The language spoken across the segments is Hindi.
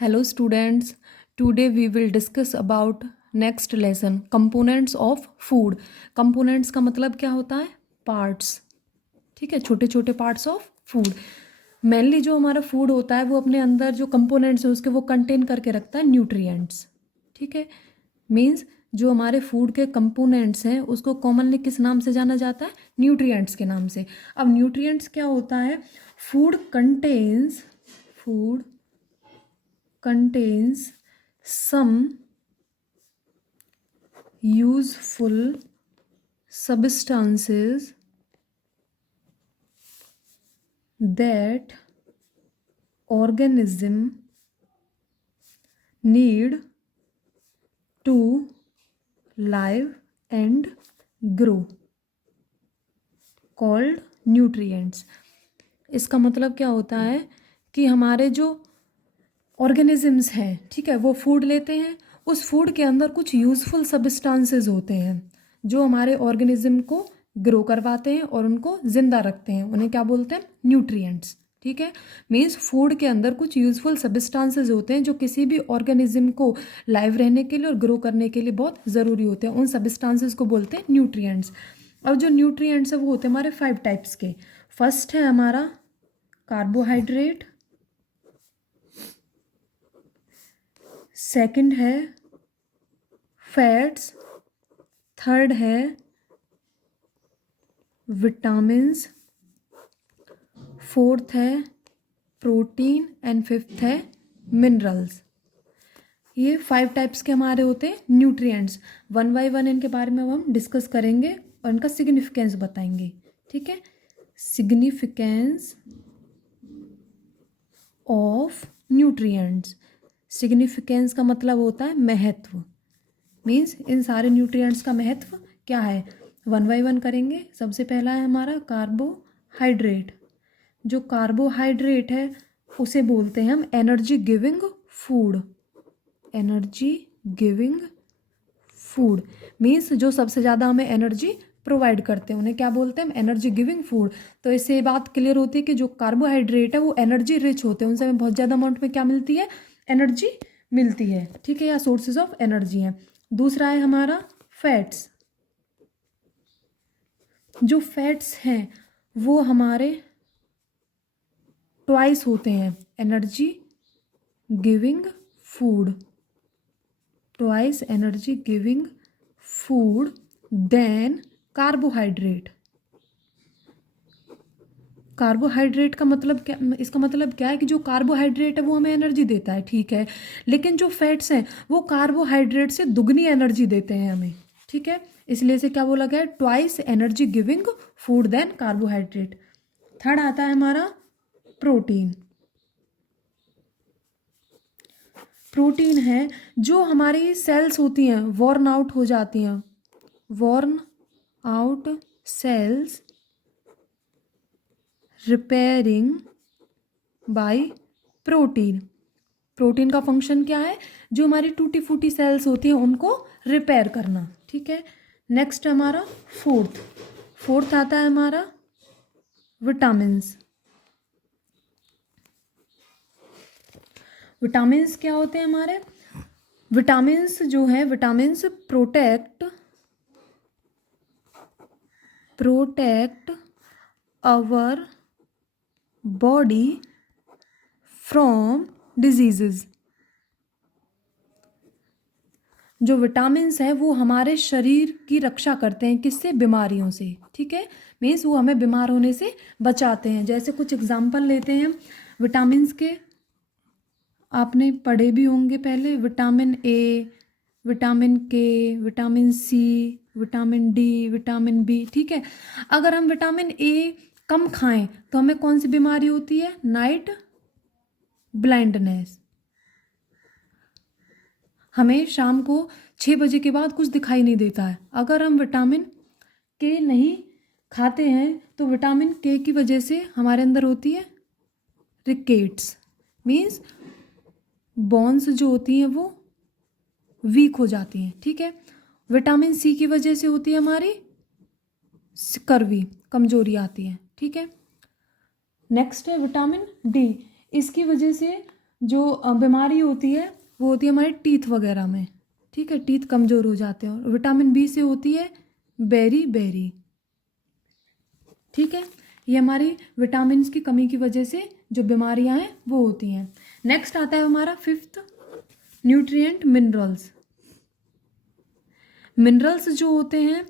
Hello students, today we will discuss about next lesson components of food. Components का मतलब क्या होता है? Parts. ठीक है, छोटे छोटे पार्ट्स ऑफ फूड. मेनली जो हमारा फूड होता है वो अपने अंदर जो कंपोनेंट्स हैं उसके वो कंटेन करके रखता है न्यूट्रिएंट्स. ठीक है, मीन्स जो हमारे फूड के कंपोनेंट्स हैं उसको कॉमनली किस नाम से जाना जाता है? न्यूट्रिएंट्स के नाम से. अब न्यूट्रिएंट्स क्या होता है? Food contains some useful substances that organism need to live and grow called nutrients. इसका मतलब क्या होता है कि हमारे जो ऑर्गेनिजम्स हैं, ठीक है, वो फूड लेते हैं. उस फूड के अंदर कुछ यूज़फुल सब्सटेंसेस होते हैं जो हमारे ऑर्गेनिज्म को ग्रो करवाते हैं और उनको ज़िंदा रखते हैं. उन्हें क्या बोलते हैं? न्यूट्रिएंट्स. ठीक है, मीन्स फूड के अंदर कुछ यूज़फुल सब्सटेंसेस होते हैं जो किसी भी ऑर्गेनिज्म को लाइव रहने के लिए और ग्रो करने के लिए बहुत ज़रूरी होते हैं. उन सब्सटेंसेस को बोलते हैं न्यूट्रिएंट्स. अब जो न्यूट्रिएंट्स है वो होते हैं हमारे 5 टाइप्स के. फर्स्ट है हमारा कार्बोहाइड्रेट, सेकंड है फैट्स, थर्ड है विटामिन्स, फोर्थ है प्रोटीन एंड फिफ्थ है मिनरल्स. ये 5 टाइप्स के हमारे होते हैं न्यूट्रिएंट्स. वन बाय वन इनके बारे में हम डिस्कस करेंगे और इनका सिग्निफिकेंस बताएंगे. ठीक है, सिग्निफिकेंस ऑफ न्यूट्रिएंट्स. सिग्निफिकेंस का मतलब होता है महत्व. मीन्स इन सारे न्यूट्रिएंट्स का महत्व क्या है, वन बाय वन करेंगे. सबसे पहला है हमारा कार्बोहाइड्रेट. जो कार्बोहाइड्रेट है उसे बोलते हैं हम energy giving food. Energy giving food means जो सबसे ज़्यादा हमें एनर्जी प्रोवाइड करते हैं उन्हें क्या बोलते हैं? Energy giving food. तो इससे बात क्लियर होती है कि जो कार्बोहाइड्रेट है वो एनर्जी रिच होते हैं, उनसे हमें बहुत ज़्यादा अमाउंट में क्या मिलती है? एनर्जी मिलती है. ठीक है, या सोर्सेज ऑफ एनर्जी हैं. दूसरा है हमारा फैट्स. जो फैट्स हैं वो हमारे ट्वाइस होते हैं energy giving food. Twice energy giving food then carbohydrate. Carbohydrate का मतलब क्या? इसका मतलब क्या है कि जो कार्बोहाइड्रेट है वो हमें एनर्जी देता है, ठीक है, लेकिन जो फैट्स हैं वो कार्बोहाइड्रेट से दुगनी एनर्जी देते हैं हमें. ठीक है, इसलिए से क्या बोला गया है? Twice energy giving food then carbohydrate. Third आता है हमारा प्रोटीन. प्रोटीन है जो हमारी सेल्स होती हैं वॉर्न आउट हो जाती हैं. Worn out sales repairing bye protein. Protein का फंक्शन क्या है? जो हमारी टूटी फूटी सेल्स होती हैं उनको रिपेयर करना. ठीक है, नेक्स्ट हमारा फोर्थ आता है हमारा विटामिन्स. विटामिन्स क्या होते हैं हमारे? विटामिन्स जो है, vitamins protect our body from diseases. जो विटामिन्स हैं वो हमारे शरीर की रक्षा करते हैं, किससे? बीमारियों से. ठीक है, मीन्स वो हमें बीमार होने से बचाते हैं. जैसे कुछ एग्जाम्पल लेते हैं विटामिन्स के, आपने पढ़े भी होंगे पहले. Vitamin A, vitamin K, vitamin C, vitamin D, vitamin B. ठीक है, अगर हम विटामिन ए कम खाएं तो हमें कौन सी बीमारी होती है? Night blindness. हमें शाम को 6 बजे के बाद कुछ दिखाई नहीं देता है. अगर हम विटामिन के नहीं खाते हैं तो विटामिन के की वजह से हमारे अंदर होती है रिकेट्स. मीन्स बोन्स जो होती हैं वो वीक हो जाती हैं. ठीक है, विटामिन सी की वजह से होती है हमारी स्कर्वी, कमजोरी आती है. ठीक है, नेक्स्ट है विटामिन डी. इसकी वजह से जो बीमारी होती है वो होती है हमारे टीथ वगैरह में, ठीक है, टीथ कमज़ोर हो जाते हैं। और विटामिन बी से होती है बेरी बेरी, ठीक है। ये हमारी विटामिन्स की कमी की वजह से जो बीमारियां हैं वो होती हैं। नेक्स्ट आता है हमारा फिफ्थ न्यूट्रिएंट मिनरल्स। मिनरल्स जो होते हैं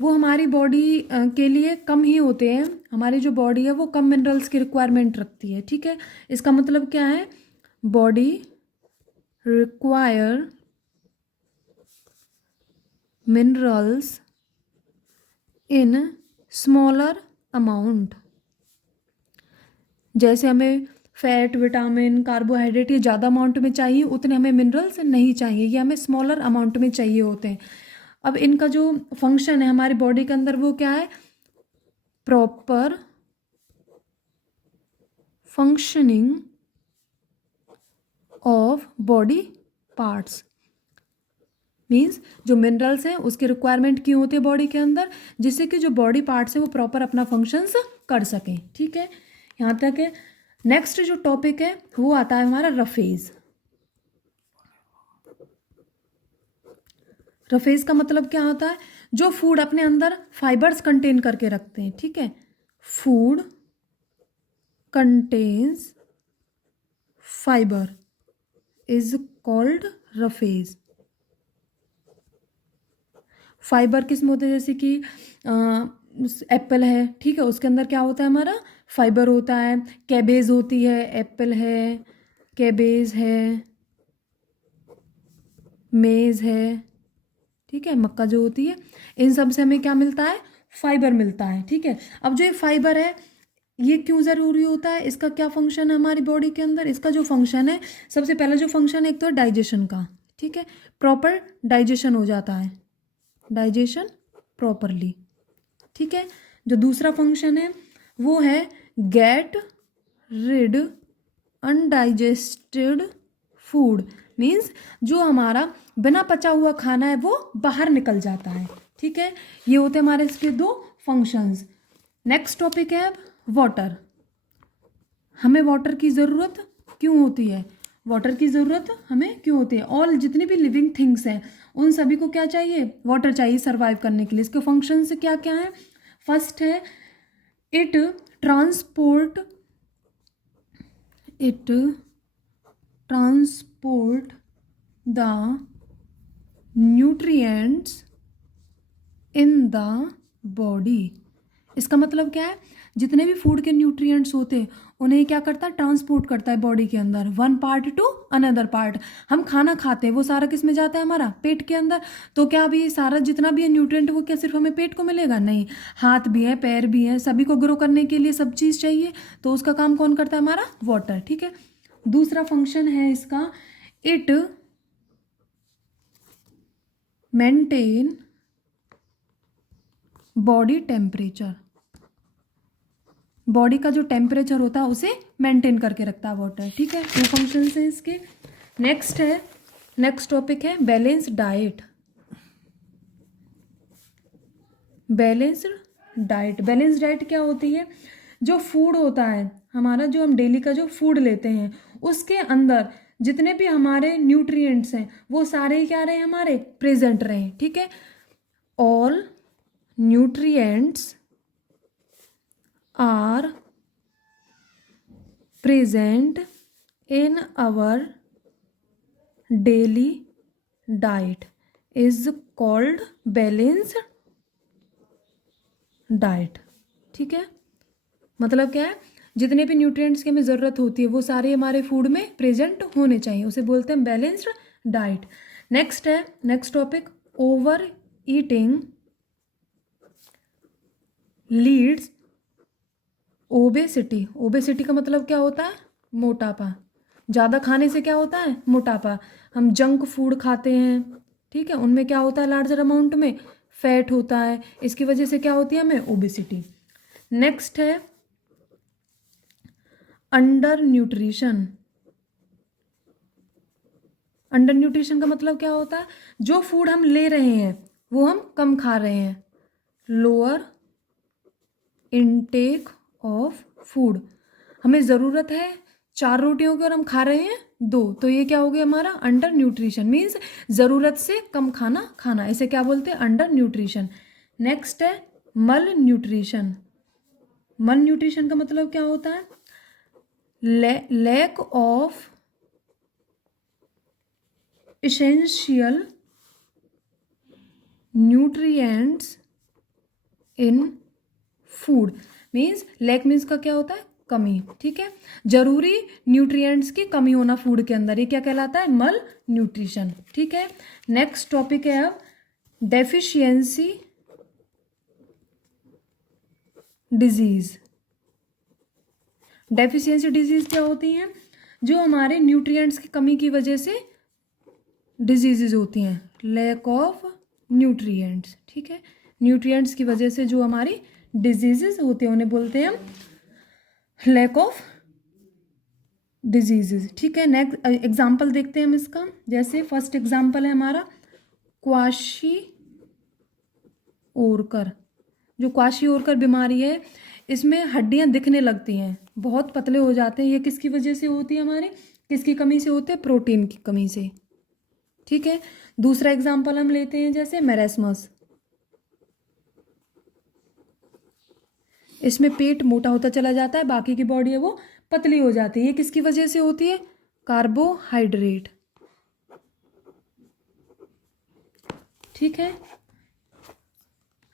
वो हमारी बॉडी के लिए कम ही होते हैं। हमारी जो बॉडी है वो कम मिनरल्स की रिक्वायरमेंट रखती है, ठीक है। इसका मतलब क्या है, body require minerals in smaller amount. जैसे हमें फैट, विटामिन, कार्बोहाइड्रेट ये ज़्यादा अमाउंट में चाहिए, उतने हमें मिनरल्स नहीं चाहिए, ये हमें स्मॉलर अमाउंट में चाहिए होते हैं। अब इनका जो फंक्शन है हमारी बॉडी के अंदर वो क्या है, proper functioning of body parts. Means जो मिनरल्स हैं उसकी रिक्वायरमेंट क्यों होती है बॉडी के अंदर, जिससे कि जो बॉडी पार्ट्स है वो प्रॉपर अपना फंक्शंस कर सकें, ठीक है। यहाँ तक है। नेक्स्ट जो टॉपिक है वो आता है हमारा रफेज। रफेज का मतलब क्या होता है, जो फूड अपने अंदर फाइबर्स कंटेन करके रखते हैं, ठीक है। Food contains fibre is called roughage. Fibre किसमें होते हैं, जैसे कि एप्पल है, ठीक है, उसके अंदर क्या होता है हमारा फाइबर होता है। कैबेज होती है, एप्पल है, कैबेज है, मेज़ है, ठीक है, मक्का जो होती है, इन सब से हमें क्या मिलता है, फाइबर मिलता है, ठीक है। अब जो ये फाइबर है ये क्यों ज़रूरी होता है, इसका क्या फंक्शन है हमारी बॉडी के अंदर। इसका जो फंक्शन है, सबसे पहला जो फंक्शन है एक तो है डाइजेशन का, ठीक है, प्रॉपर डाइजेशन हो जाता है, डाइजेशन प्रॉपरली, ठीक है। जो दूसरा फंक्शन है वो है get rid undigested food. Means जो हमारा बिना पचा हुआ खाना है वो बाहर निकल जाता है, ठीक है। ये होते हैं हमारे इसके दो फंक्शंस। नेक्स्ट टॉपिक है अब वाटर। हमें वाटर की ज़रूरत क्यों होती है, वाटर की ज़रूरत हमें क्यों होती है। ऑल जितनी भी लिविंग थिंग्स हैं उन सभी को क्या चाहिए, वाटर चाहिए सर्वाइव करने के लिए। इसके फंक्शंस क्या क्या हैं, फर्स्ट है it transport the nutrients in the body. इसका मतलब क्या है, जितने भी फूड के न्यूट्रिएंट्स होते हैं उन्हें क्या करता है, ट्रांसपोर्ट करता है बॉडी के अंदर, one part two another part. हम खाना खाते हैं वो सारा किस में जाता है, हमारा पेट के अंदर। तो क्या अभी सारा जितना भी है न्यूट्रिएंट वो क्या सिर्फ हमें पेट को मिलेगा, नहीं, हाथ भी है, पैर भी है, सभी को ग्रो करने के लिए सब चीज़ चाहिए। तो उसका काम कौन करता है, हमारा वाटर, ठीक है। दूसरा फंक्शन है इसका, it maintain body temperature. Body का जो टेम्परेचर होता है उसे मेंटेन करके रखता है वाटर, ठीक है। वो फंक्शंस हैं इसके। नेक्स्ट टॉपिक है बैलेंस्ड डाइट। बैलेंस्ड डाइट क्या होती है, जो फूड होता है हमारा, जो हम डेली का जो फूड लेते हैं उसके अंदर जितने भी हमारे न्यूट्रिएंट्स हैं वो सारे क्या रहे हमारे प्रेजेंट रहे, ठीक है। All nutrients are present in our daily diet is called balanced diet, ठीक है। मतलब क्या है, जितने भी न्यूट्रिएंट्स की हमें ज़रूरत होती है वो सारे हमारे फूड में प्रेजेंट होने चाहिए, उसे बोलते हैं balanced diet. Next topic, overeating leads obesity. Obesity का मतलब क्या होता है, मोटापा। ज़्यादा खाने से क्या होता है, मोटापा। हम जंक फूड खाते हैं, ठीक है, उनमें क्या होता है, लार्जर अमाउंट में फैट होता है, इसकी वजह से क्या होती है हमें ओबेसिटी। नेक्स्ट है अंडर न्यूट्रिशन। अंडर न्यूट्रिशन का मतलब क्या होता है, जो फूड हम ले रहे हैं वो हम कम खा रहे हैं, लोअर इनटेक ऑफ फूड। हमें ज़रूरत है 4 रोटियों की और हम खा रहे हैं 2, तो ये क्या हो गया हमारा अंडर न्यूट्रिशन, मीन्स ज़रूरत से कम खाना खाना, इसे क्या बोलते हैं अंडर न्यूट्रिशन। नेक्स्ट है मल न्यूट्रिशन। मल न्यूट्रिशन का मतलब क्या होता है, lack of essential nutrients in food, means lack means का क्या होता है कमी, ठीक है, जरूरी न्यूट्रिएंट्स की कमी होना फूड के अंदर, ये क्या कहलाता है मल न्यूट्रिशन, ठीक है। नेक्स्ट टॉपिक है अब डेफिशिएंसी डिजीज। डेफिशिएंसी डिजीज क्या होती हैं, जो हमारे न्यूट्रिएंट्स की कमी की वजह से डिजीजेज होती हैं, लैक ऑफ न्यूट्रिएंट्स, ठीक है, न्यूट्रिएंट्स की वजह से जो हमारी डिजीजेज होते हैं उन्हें बोलते हैं हम लैक ऑफ डिजीजेज, ठीक है। नेक्स्ट एग्जांपल देखते हैं हम इसका, जैसे फर्स्ट एग्जांपल है हमारा क्वाशी ओरकर। जो क्वाशी ओरकर बीमारी है इसमें हड्डियां दिखने लगती हैं, बहुत पतले हो जाते हैं, ये किसकी वजह से होती है हमारे, किसकी कमी से होते हैं, प्रोटीन की कमी से, ठीक है। दूसरा एग्जांपल हम लेते हैं जैसे मैरेस्मस, इसमें पेट मोटा होता चला जाता है, बाकी की बॉडी है वो पतली हो जाती है, ये किसकी वजह से होती है, कार्बोहाइड्रेट, ठीक है।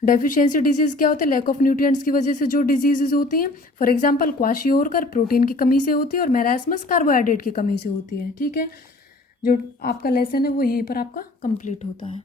डेफिशिएंसी डिजीज क्या होता है, लैक ऑफ न्यूट्रिएंट्स की वजह से जो डिजीजेज होती हैं, फॉर एग्जांपल क्वाशियोरकर प्रोटीन की कमी से होती है और मैरास्मस कार्बोहाइड्रेट की कमी से होती है, ठीक है। जो आपका लेसन है वो यहीं पर आपका कंप्लीट होता है।